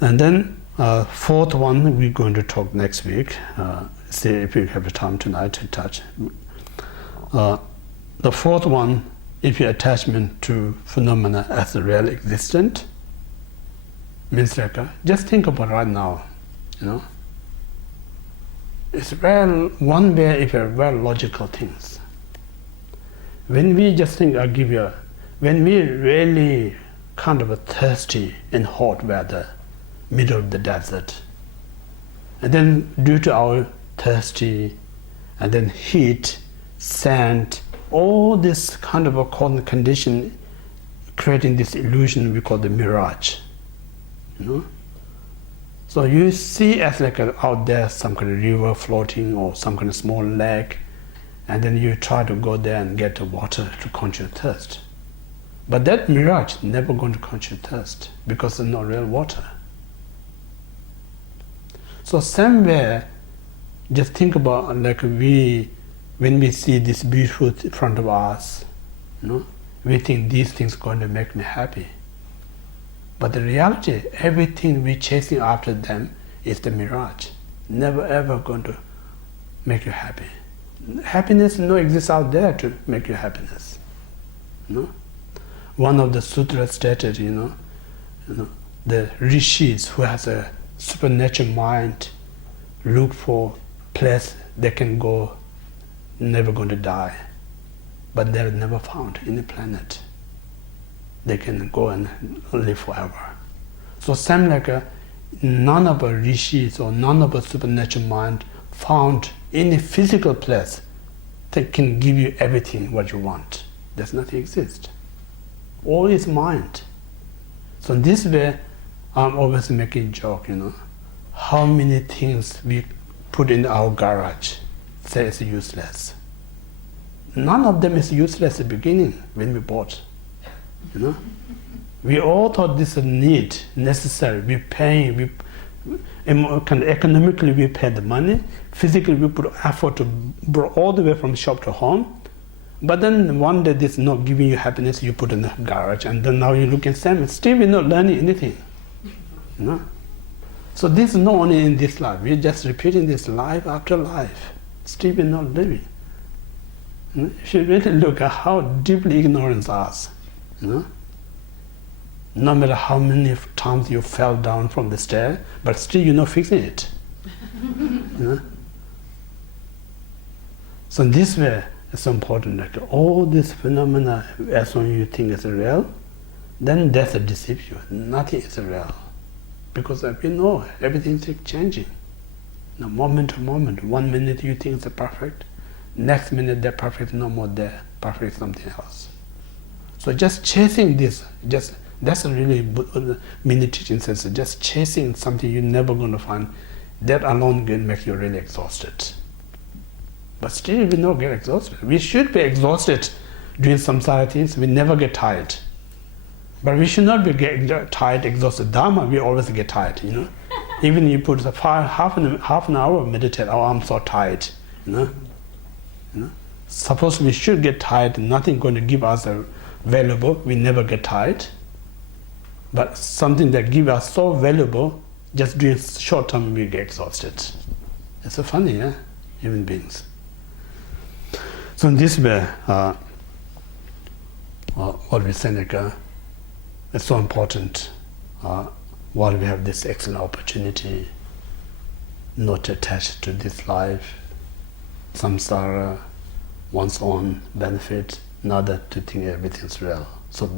And then fourth one, we're going to talk next week. See if we have the time tonight to touch. The fourth one, if your attachment to phenomena as a real existent, means like just think about right now, you know. It's very one way if you're very logical things. When we just think, I'll give you, when we really kind of thirsty in hot weather, middle of the desert, and then due to our thirsty, and then heat, sand, all this kind of a cold condition, creating this illusion we call the mirage, you know. So you see as like out there some kind of river floating or some kind of small lake, and then you try to go there and get the water to quench your thirst. But that mirage never going to quench your thirst because there's no real water. So somewhere, just think about like when we see this beautiful in front of us, you know, we think these things are going to make me happy. But the reality, everything we're chasing after them is the mirage. Never ever going to make you happy. Happiness no exists out there to make you happiness. You know? One of the sutras stated, you know, the rishis who has a supernatural mind look for place they can go, never going to die. But they're never found any planet. They can go and live forever. So same like none of our rishis or none of our supernatural mind found any physical place that can give you everything what you want. There's nothing exists. All is mind. So in this way, I'm always making a joke, you know, how many things we put in our garage say it's useless. None of them is useless at the beginning when we bought. You know, we all thought this is a need, necessary. We pay, kind of economically we pay the money. Physically we put effort to bring all the way from shop to home. But then one day this is not giving you happiness. You put in the garage, and then now you look at Sam, and still we're not learning anything. You know, so this is not only in this life. We're just repeating this life after life. Still we're not living. You know? If you really look at how deeply ignorance us. You know? No matter how many times you fell down from the stair, but still you're not fixing it. You know? So in this way, it's important that all these phenomena, as long as you think it's real, then that's a deceive you. Nothing is real. Because we know everything is changing. No, moment to moment. 1 minute you think it's perfect, next minute that perfect no more there, perfect something else. So just chasing this, that's a really many teaching says, just chasing something you're never going to find, that alone can make you really exhausted. But still we don't get exhausted. We should be exhausted doing samsara things, we never get tired. But we should not be getting tired, exhausted. Dharma, we always get tired, you know. Even you put half an hour meditate, oh, I'm so tired, you know. Suppose we should get tired, nothing going to give us a valuable, we never get tired. But something that gives us so valuable, just doing short term, we get exhausted. It's so funny, yeah? Human beings. So in this way, what we say, like, it's so important while we have this excellent opportunity not attached to this life, samsara, one's own benefit, not that to think everything's real. So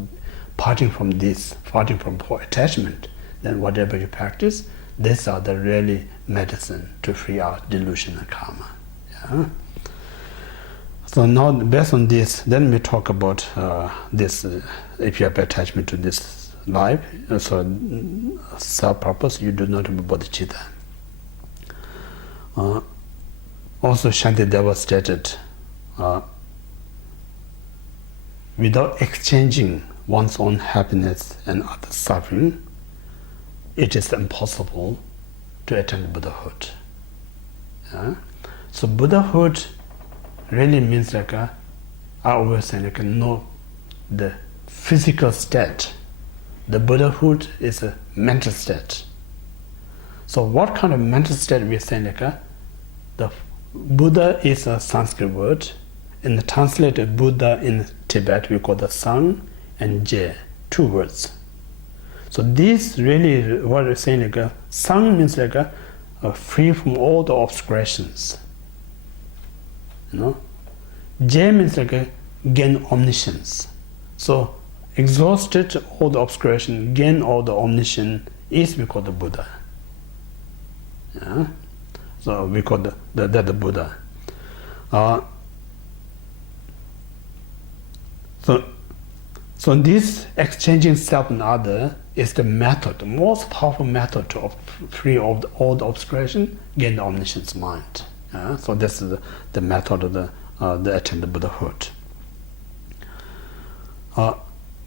parting from this, parting from attachment, then whatever you practice, these are the really medicine to free out delusion and karma. Yeah? So now based on this, then we talk about this, if you have attachment to this life, so self-purpose, you do not have bodhicitta. Also Shantideva stated, without exchanging one's own happiness and other suffering, it is impossible to attain Buddhahood. Yeah? So Buddhahood really means like I always say like know the physical state. The Buddhahood is a mental state. So what kind of mental state we say like the Buddha is a Sanskrit word. In the translated Buddha in Tibet we call the Sang and Je, 2 words. So this really what we're saying like Sang means like free from all the obscurations. Je means like gain omniscience. So exhausted all the obscuration, gain all the omniscience is we call the Buddha. So we call the Buddha. So this exchanging self and other is the method, the most powerful method to free of all the obscuration, gain the omniscience mind. So this is the method of the attain the Buddhahood. But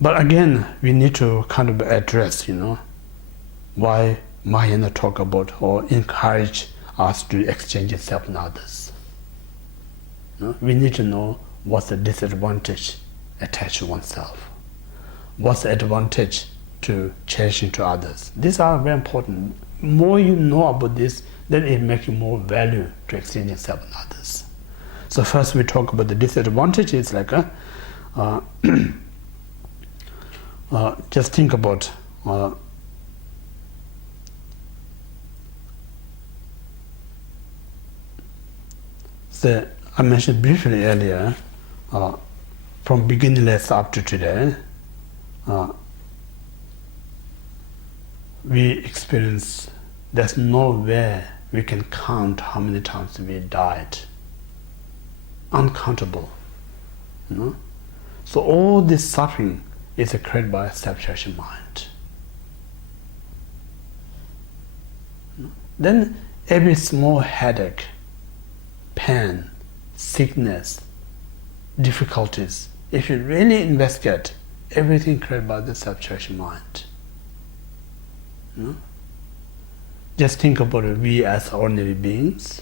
again, we need to kind of address, why Mahayana talk about or encourage us to exchange self and others. We need to know what's the disadvantage attached to oneself. What's the advantage to cherishing to others? These are very important. More you know about this, then it makes you more value to exchanging self and others. So first we talk about the disadvantages like just think about I mentioned briefly earlier, from beginningless up to today, we experience there's no way we can count how many times we died. Uncountable. So all this suffering is created by a self-cherishing mind. Then every small headache, pain, sickness, difficulties, if you really investigate, everything created by the self-cherishing mind. Just think about it, we as ordinary beings,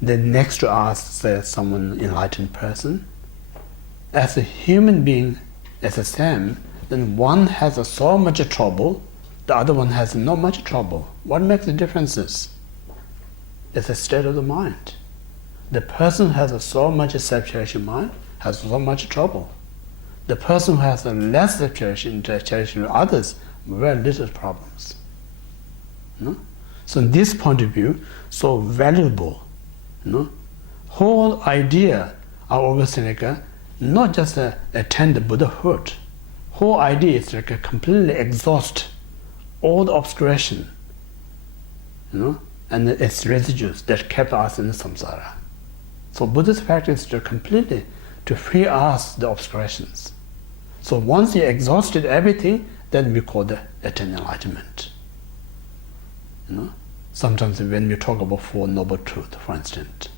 then next to us there's someone enlightened person. As a human being, as the same, then one has so much trouble, the other one has not much trouble. What makes the differences? It's the state of the mind. The person who has so much self-cherishing mind has so much trouble. The person who has less self-cherishing others, very little problems. So in this point of view, so valuable. Whole idea of overseeing not just attain the Buddhahood. Whole idea is like completely exhaust all the obscuration, and its residues that kept us in the samsara. So Buddhist practice is completely to free us the obscurations. So once you exhausted everything, then we call the attain enlightenment. Sometimes when we talk about Four Noble Truths, for instance,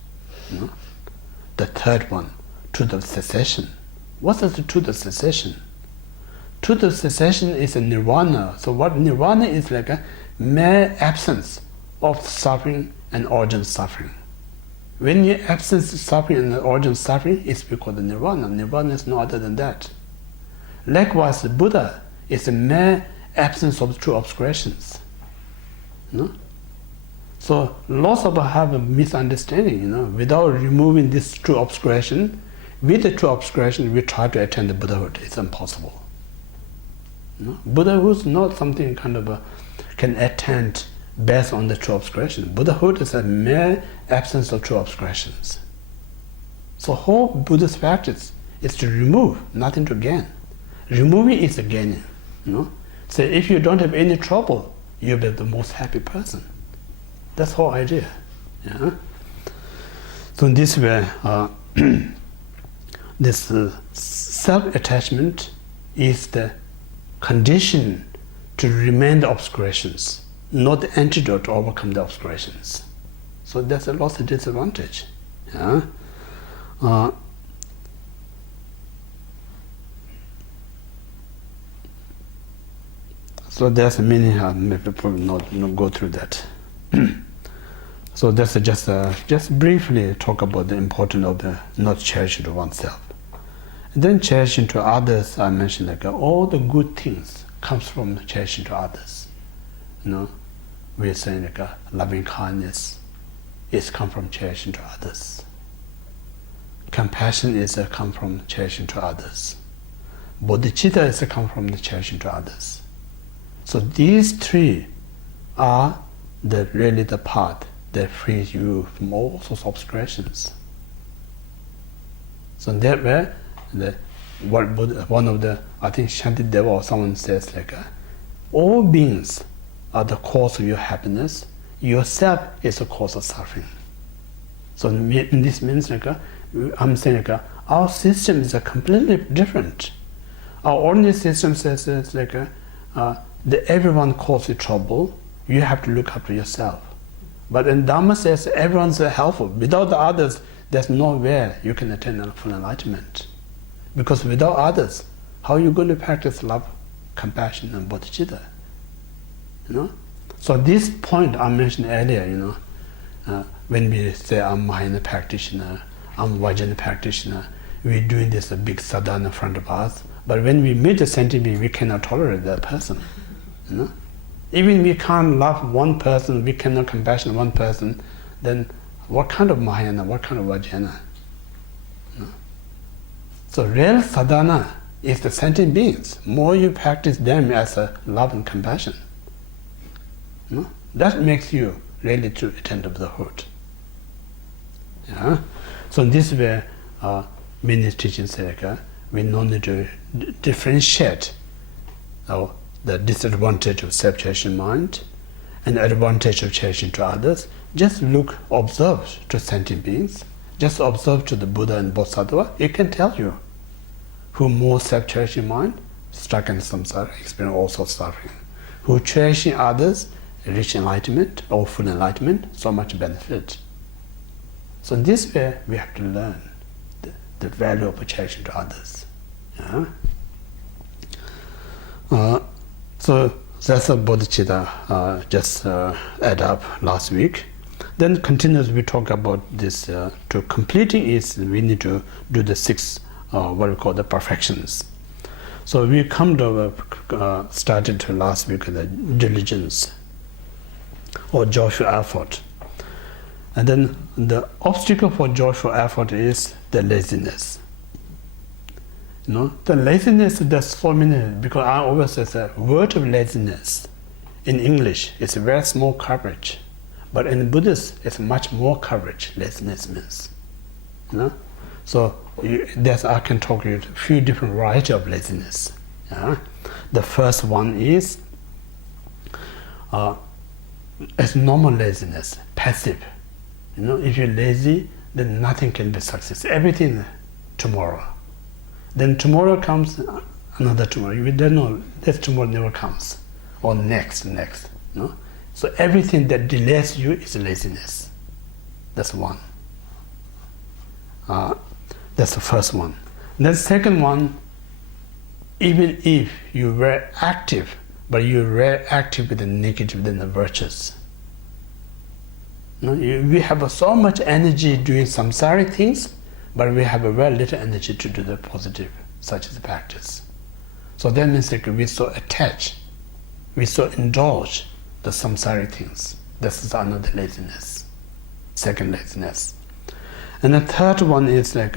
the third one, truth of cessation. What is the truth of cessation? Truth of cessation is a nirvana. So what nirvana is like a mere absence of suffering and origin suffering. When you absence suffering and origin suffering, it's because of nirvana. Nirvana is no other than that. Likewise, the Buddha is a mere absence of true obscurations. So lots of us have a misunderstanding. Without removing this true obscuration, with the true obscuration, we try to attain the Buddhahood. It's impossible. Buddhahood is not something can attain based on the true obscuration. Buddhahood is a mere absence of true obscurations. So whole Buddhist practice is to remove, nothing to gain. Removing is a gaining. So if you don't have any trouble, you'll be the most happy person. That's the whole idea. So in this way, this self-attachment is the condition to remain the obscurations, not the antidote to overcome the obscurations. So that's a loss of disadvantage. So there's many, maybe probably not go through that. So that's just briefly talk about the importance of the not cherishing to oneself. And then cherishing to others, I mentioned all the good things comes from cherishing to others. we're saying like loving kindness is come from cherishing to others. Compassion is come from cherishing to others. Bodhicitta is come from the cherishing to others. So these three are really the path that frees you from all sorts of obscurations. So that way, one of the, I think Shantideva or someone says like, all beings are the cause of your happiness. Yourself is the cause of suffering. So this means like, I'm saying like, our system is completely different. Our ordinary system says it's like, that everyone causes you trouble. You have to look after yourself. But in Dhamma says everyone's helpful. Without the others, there's nowhere you can attain full enlightenment. Because without others, how are you going to practice love, compassion, and bodhicitta? You know? So this point I mentioned earlier, you know, when we say I'm Mahayana practitioner, I'm Vajrayana practitioner, we're doing this big sadhana in front of us. But when we meet a sentient being, we cannot tolerate that person. You know? Even we can't love one person, we cannot compassion one person, then what kind of Mahayana, what kind of Vajrayana? You know? So real sadhana is the sentient beings. More you practice them as a love and compassion, you know? That makes you really to attain to the Buddhahood. Yeah? So in this way, many teachings say we no need to differentiate the disadvantage of self-cherishing mind and the advantage of cherishing to others. Just observe to sentient beings, just observe to the Buddha and Bodhisattva. It can tell you who more self-cherishing mind, stuck in samsara, experience all sorts of suffering. Who cherishing others, reach enlightenment or full enlightenment, so much benefit. So in this way, we have to learn the value of cherishing to others. Yeah? So that's a bodhicitta, just add up last week. Then continues we talk about this, to completing is we need to do the 6, what we call the perfections. So we come to, started to last week the diligence or joyful effort. And then the obstacle for joyful effort is the laziness. You know, the laziness, there's so many, because I always say the word of laziness in English is a very small coverage, but in Buddhist it's much more coverage, laziness means. You know? So I can talk to you a few different varieties of laziness. Yeah? The first one is it's normal laziness, passive. You know, if you're lazy, then nothing can be success. Everything tomorrow. Then tomorrow comes another tomorrow. You don't know that tomorrow never comes. Or next. No? So everything that delays you is laziness. That's one. That's the first one. And then second one, even if you were active, but you were active with the negative than the virtues. No, we have so much energy doing samsaric things, but we have a very little energy to do the positive, such as practice. So that means that we so attach, we so indulge the samsaric things. This is another laziness, second laziness. And the third one is like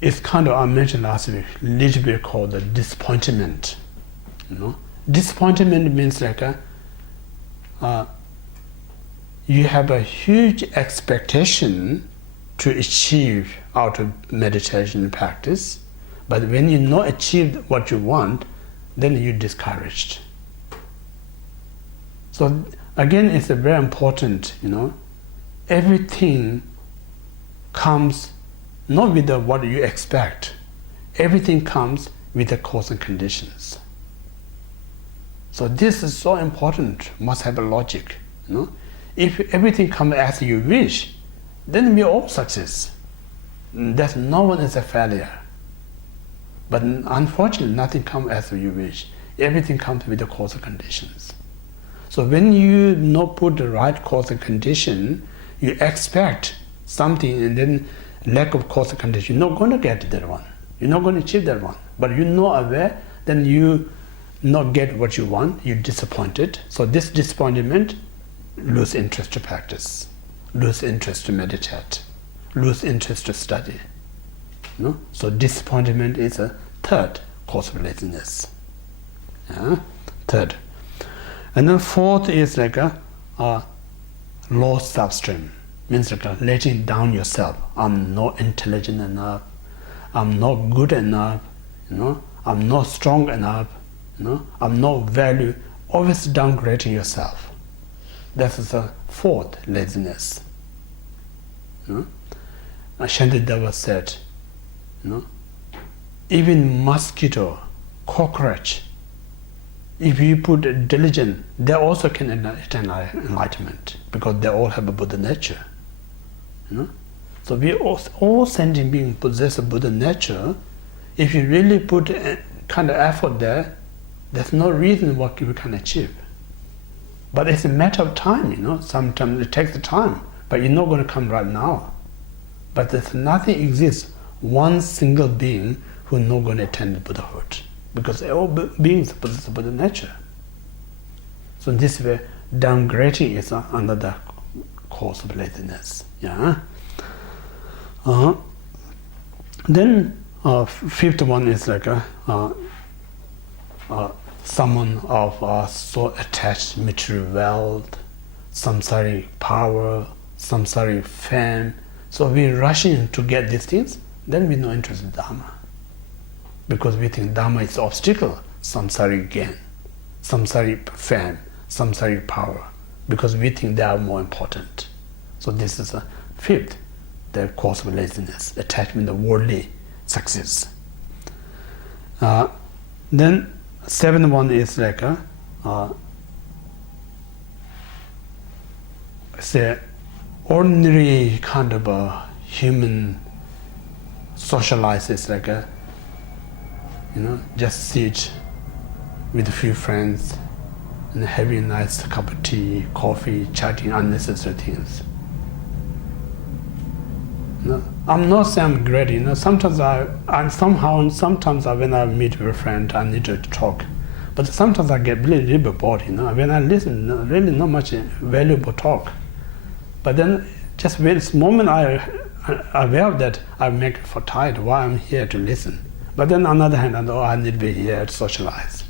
it's kind of, I mentioned last week, a little bit called the disappointment. You know, disappointment means like you have a huge expectation to achieve out of meditation practice, but when you not achieve what you want, then you're discouraged. So again, it's a very important, you know, everything comes not with what you expect. Everything comes with the cause and conditions. So this is so important, must have a logic. You know? If everything comes as you wish, then we all success. There's no one is a failure. But unfortunately, nothing comes as you wish. Everything comes with the cause and conditions. So when you not put the right cause and condition, you expect something and then lack of cause and condition, you're not going to get that one. You're not going to achieve that one. But you're not aware, then you not get what you want, you're disappointed. So this disappointment, lose interest to practice, lose interest to meditate, lose interest to study. So disappointment is a third cause of laziness. Third. And then fourth is like a low self-esteem. Means like letting down yourself. I'm not intelligent enough. I'm not good enough. I'm not strong enough. I'm not value. Always downgrading yourself. That is the fourth laziness. Shantideva said, even mosquito, cockroach, if you put diligent, they also can attain enlightenment because they all have a Buddha nature. So we all sentient beings possess a Buddha nature. If you really put a kind of effort there, there's no reason what you can achieve. But it's a matter of time, Sometimes it takes the time, but you're not going to come right now. But there's nothing exists, one single being who's not going to attain the Buddhahood. Because all beings possess the Buddha nature. So in this way, downgrading is another cause of laziness. Then fifth one is like someone of us so attached to material wealth, samsaric power, samsaric fame. So we're rushing to get these things, then we're not interested in Dharma. Because we think Dharma is obstacle, samsaric gain, samsaric fame, samsaric power, because we think they are more important. So this is a fifth, the cause of laziness, attachment to worldly success. Then seventh one is like say ordinary kind of a human socializes like just sit with a few friends and having a nice cup of tea, coffee, chatting unnecessary things. I'm not saying I'm great, sometimes when I meet with a friend, I need to talk. But sometimes I get really, really bored, When I listen, really not much valuable talk. But then just when this moment I'm aware of that, I make it for tired why I'm here to listen. But then on the other hand, I need to be here to socialize.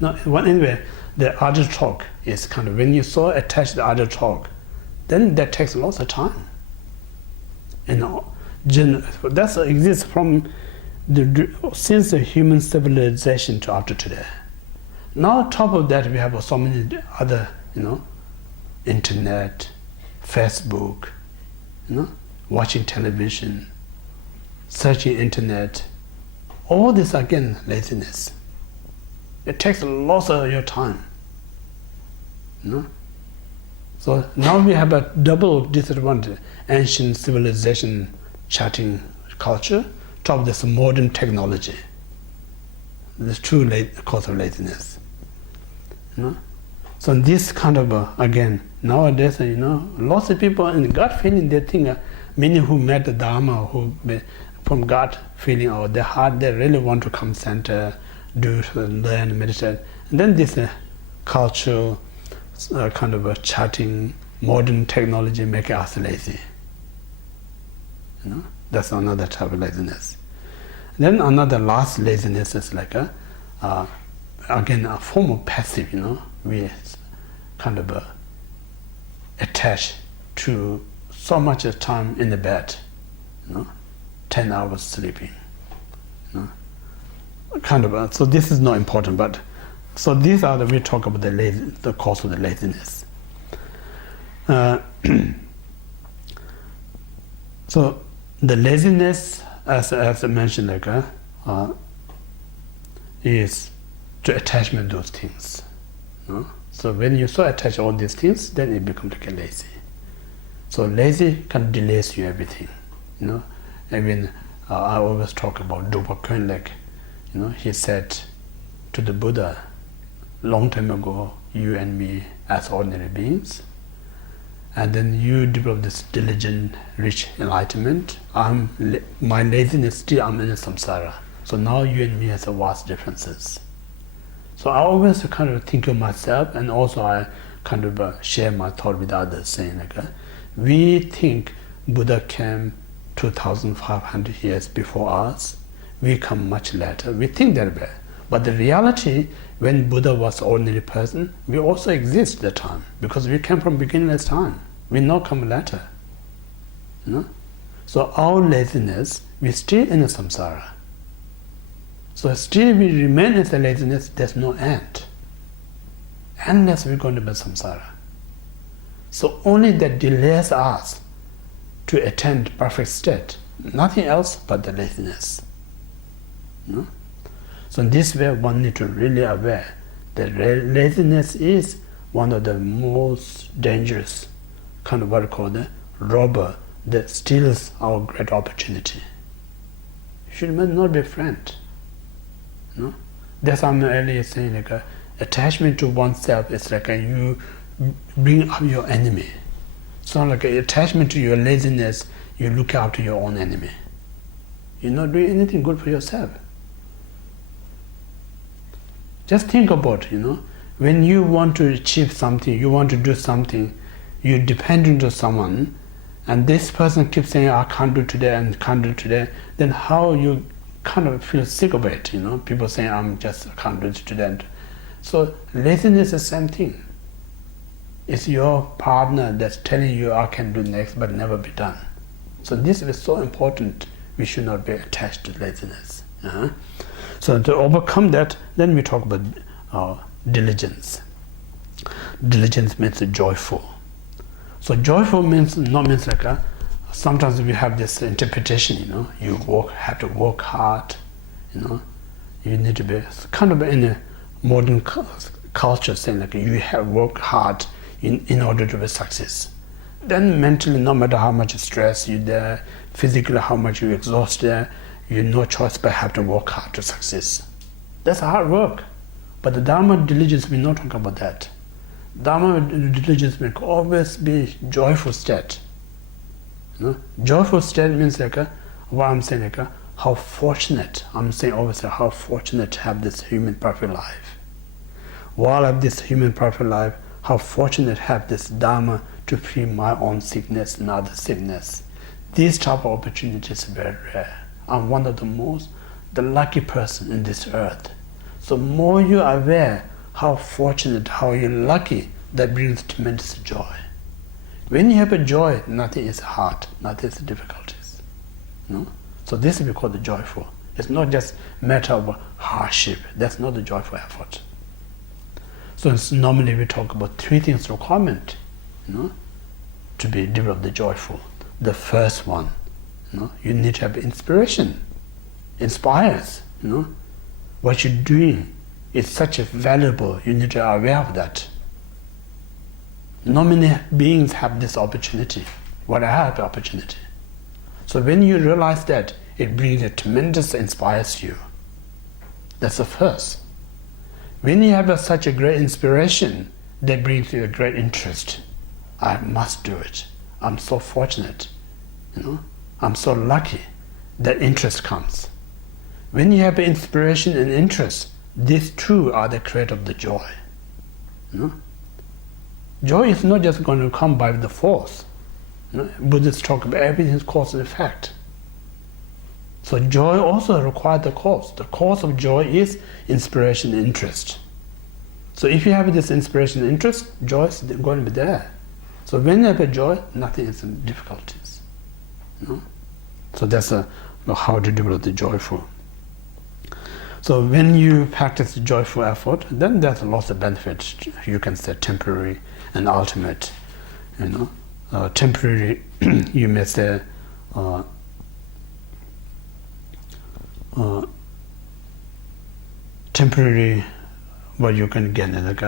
Anyway, the other talk is kind of, when you're so attached to the other talk, then that takes lots of time. That exists from since the human civilization to after today. Now on top of that, we have so many other, internet, Facebook, watching television, searching internet. All this again, laziness. It takes lots of your time. So now we have a double disadvantage: ancient civilization, chatting culture, top of this modern technology. There's two cause of laziness. So this kind of again nowadays, lots of people in gut feeling they think many who met the Dharma who from gut feeling or their heart they really want to come center, learn, meditate, and then this culture kind of chatting, modern technology make us lazy. That's another type of laziness. Then another last laziness is like again a form of passive. We kind of attach to so much time in the bed. 10 hours sleeping. Kind of so this is not important, but so these are we talk about the cause of the laziness. So the laziness, as I mentioned, is to attachment to those things. So when you so attach all these things, then it becomes like a lazy. So lazy can delay you everything. Even I always talk about Drogmi Buddhist Institute. He said to the Buddha, long time ago, you and me as ordinary beings, and then you develop this diligent, rich enlightenment. My laziness still I'm in samsara. So now you and me has a vast differences. So I always kind of think of myself, and also I kind of share my thought with others, saying like, we think Buddha came 2,500 years before us. We come much later. We think that way. But the reality, when Buddha was an ordinary person, we also exist at that time, because we came from beginningless time. We not come later. You know? So our laziness, we still in the samsara. So still we remain in the laziness, there's no end. Unless we're going to be samsara. So only that delays us to attain perfect state. Nothing else but the laziness. You know? So in this way, one need to really aware that laziness is one of the most dangerous kind of what we call the robber that steals our great opportunity. You should not be a friend. You know? That's what I'm earlier saying, like attachment to oneself is like you bring up your enemy. So like attachment to your laziness, you look after your own enemy. You're not doing anything good for yourself. Just think about, when you want to achieve something, you want to do something, you depend on someone, and this person keeps saying, I can't do today and can't do today, then how you kind of feel sick of it, people saying, I can't do it today. So laziness is the same thing. It's your partner that's telling you, I can do next, but never be done. So this is so important. We should not be attached to laziness. So to overcome that, then we talk about diligence. Diligence means joyful. So joyful means like sometimes we have this interpretation. You have to work hard. You need to be kind of in a modern culture saying like you have worked hard in order to be success. Then mentally, no matter how much stress you're there, physically how much you exhausted, you no choice but have to work hard to success. That's hard work. But the Dharma diligence, we're not talking about that. Dharma diligence will always be joyful state. Joyful state means like what I'm saying like how fortunate. I'm saying always how fortunate to have this human perfect life. While I have this human perfect life, how fortunate to have this Dharma to free my own sickness and other sickness. These type of opportunities are very rare. I'm one of the lucky person in this earth. So more you're aware how fortunate, how you're lucky, that brings tremendous joy. When you have a joy, nothing is hard, nothing is difficulties. So this we call the joyful. It's not just a matter of hardship. That's not the joyful effort. So normally we talk about three things requirement, to be developed the joyful. The first one, you need to have inspiration. Inspires, what you're doing is such a valuable, you need to be aware of that. Not many beings have this opportunity, what I have the opportunity. So when you realize that, it brings a tremendous, inspires you. That's the first. When you have such a great inspiration, that brings you a great interest. I must do it. I'm so fortunate, I'm so lucky that interest comes. When you have inspiration and interest, these two are the creator of the joy. Joy is not just going to come by the force. Buddhists talk about everything's cause and effect. So joy also requires the cause. The cause of joy is inspiration and interest. So if you have this inspiration and interest, joy is going to be there. So when you have a joy, nothing is in difficulties. So that's how to develop the joyful. So when you practice the joyful effort, then there's lots of benefits. You can say temporary and ultimate. Temporary, you may say temporary, what you can get like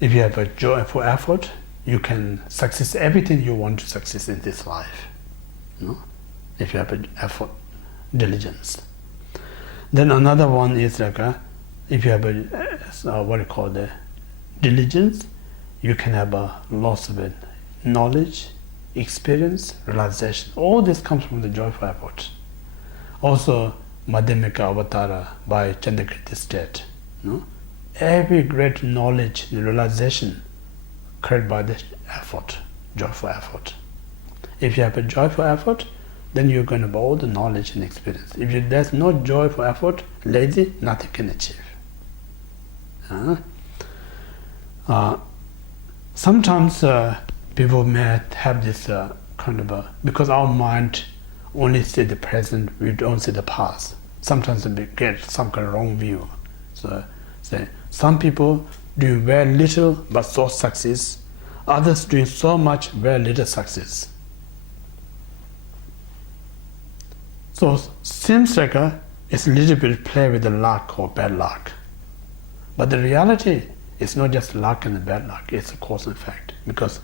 if you have a joyful effort, you can success everything you want to success in this life. If you have an effort, diligence. Then another one is like if you have a what you call the diligence, you can have a loss of it, knowledge, experience, realization. All this comes from the joyful effort. Also, Madhyamika Avatara by Chandrakriti state. No? Every great knowledge and realization occurred by this effort, joyful effort. If you have a joyful effort, then you're going to have all the knowledge and experience. If there's no joyful effort, lazy, nothing can achieve. Sometimes people may have this because our mind only see the present, we don't see the past. Sometimes we get some kind of wrong view. So say, some people do very little but so success, others doing so much, very little success. So seems like it's a little bit play with the luck or bad luck. But the reality is not just luck and bad luck, it's a cause and effect. Because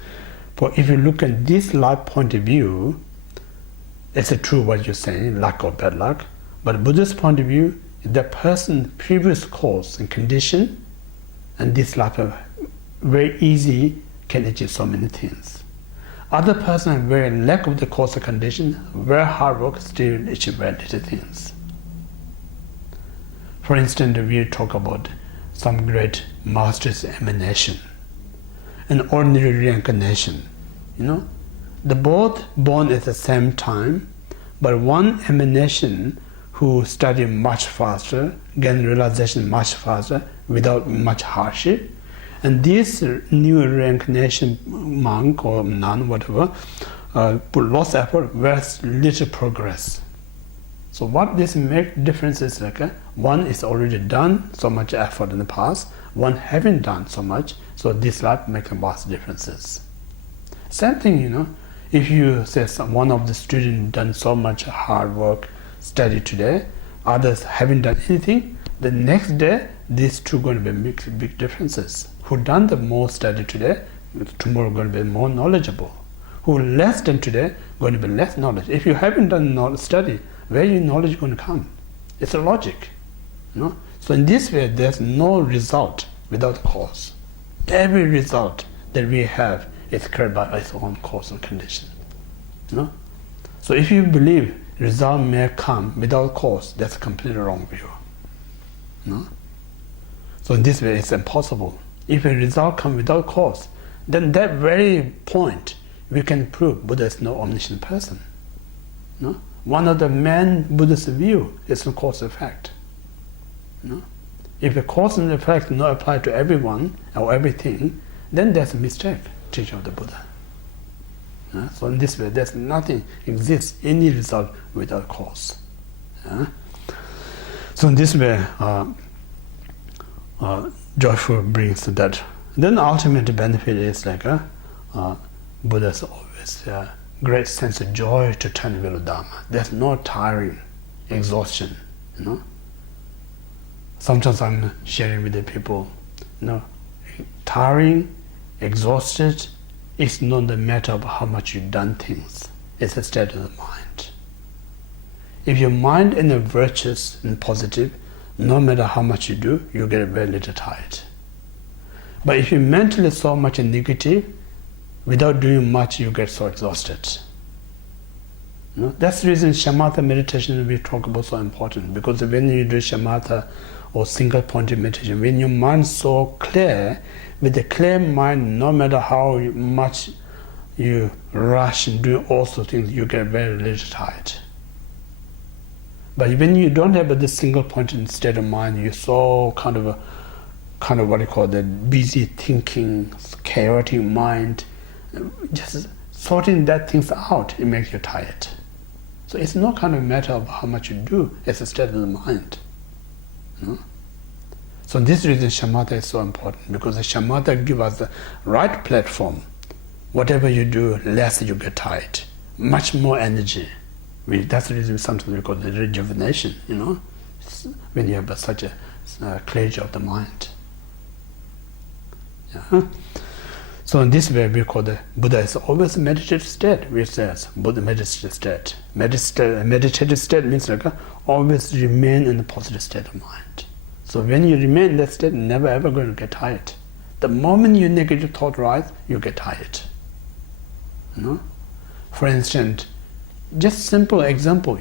if you look at this life point of view, it's true what you're saying, luck or bad luck. But Buddhist point of view, the person previous cause and condition, and this life very easy can achieve so many things. Other person very lack of the cause and condition, very hard work, still achieve very little things. For instance, we talk about some great master's emanation, an ordinary reincarnation. The both born at the same time, but one emanation who study much faster, gain realization much faster without much hardship. And this new reincarnation monk or nun, whatever, put lots of effort, very little progress. So what this makes difference is one is already done so much effort in the past, one haven't done so much, so this life makes vast differences. Same thing, if you say one of the students done so much hard work, study today, others haven't done anything, the next day these two going to be big differences. Who done the more study today, tomorrow going to be more knowledgeable. Who less than today, going to be less knowledge. If you haven't done study, where your knowledge going to come? It's a logic. So in this way, there's no result without cause. Every result that we have is created by its own cause and condition. So if you believe result may come without cause, that's a completely wrong view. So in this way, it's impossible. If a result comes without cause, then that very point we can prove Buddha is no omniscient person. One of the main Buddhist view is the cause and effect. If the cause and effect not apply to everyone or everything, then there's a mistake, teaching of the Buddha. So in this way, there's nothing exists, any result without cause. So in this way, joyful brings that. Then the ultimate benefit is Buddha's always great sense of joy to turn wheel of Dharma. There's no tiring, exhaustion. Sometimes I'm sharing with the people, tiring, exhausted, it's not the matter of how much you've done things. It's a state of the mind. If your mind is virtuous and positive, no matter how much you do, you get very little tired. But if you mentally so much negative, without doing much, you get so exhausted. That's the reason shamatha meditation we talk about so important, because when you do shamatha or single pointed meditation, when your mind is so clear, with a clear mind, no matter how much you rush and do all sorts of things, you get very little tired. But when you don't have this single pointed state of mind, you're so kind of what you call the busy thinking, chaotic mind, just sorting that things out, it makes you tired. So it's not kind of matter of how much you do, it's a state of the mind. So this reason shamatha is so important, because the shamatha gives us the right platform. Whatever you do, less you get tired, much more energy. That's the reason sometimes we call it rejuvenation, when you have such a clarity of the mind. So in this way we call the Buddha is always a meditative state, which says Buddha meditative state. Meditative state means always remain in a positive state of mind. So when you remain in that state, never ever going to get tired. The moment your negative thought rises, you get tired. For instance, just simple example,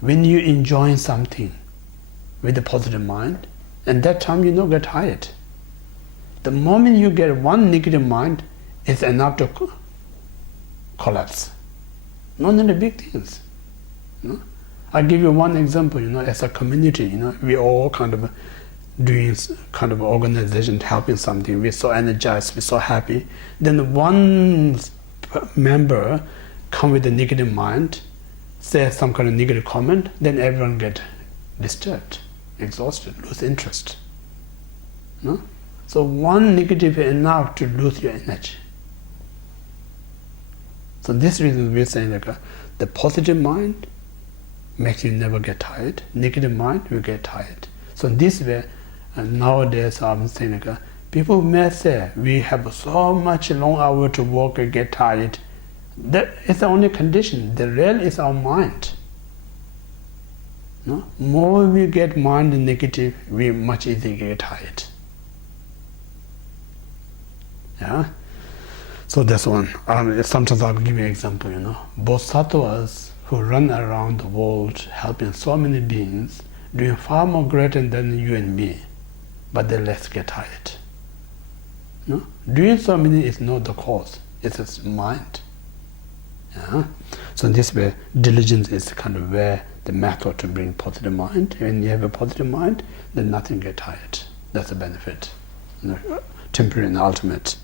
when you enjoy something with a positive mind, and that time you don't get tired. The moment you get one negative mind, it's enough to collapse. Not only big things. I'll give you one example, as a community, we all kind of doing kind of organization, helping something, we're so energized, we're so happy. Then one member come with a negative mind, say some kind of negative comment, then everyone get disturbed, exhausted, lose interest. So one negative is enough to lose your energy. So this reason we're saying the positive mind makes you never get tired. Negative mind will get tired. So this way, nowadays I'm saying people may say we have so much long hour to work and get tired. That is the only condition. The real is our mind. More we get mind negative, we much easier get tired. Yeah. So that's one. Sometimes I'll give you an example. Bodhisattvas who run around the world helping so many beings, doing far more greater than you and me, but they less get tired. Doing so many is not the cause, it's just mind. Yeah? So in this way, diligence is kind of where the method to bring positive mind. When you have a positive mind, then nothing gets tired. That's the benefit, temporary and ultimate.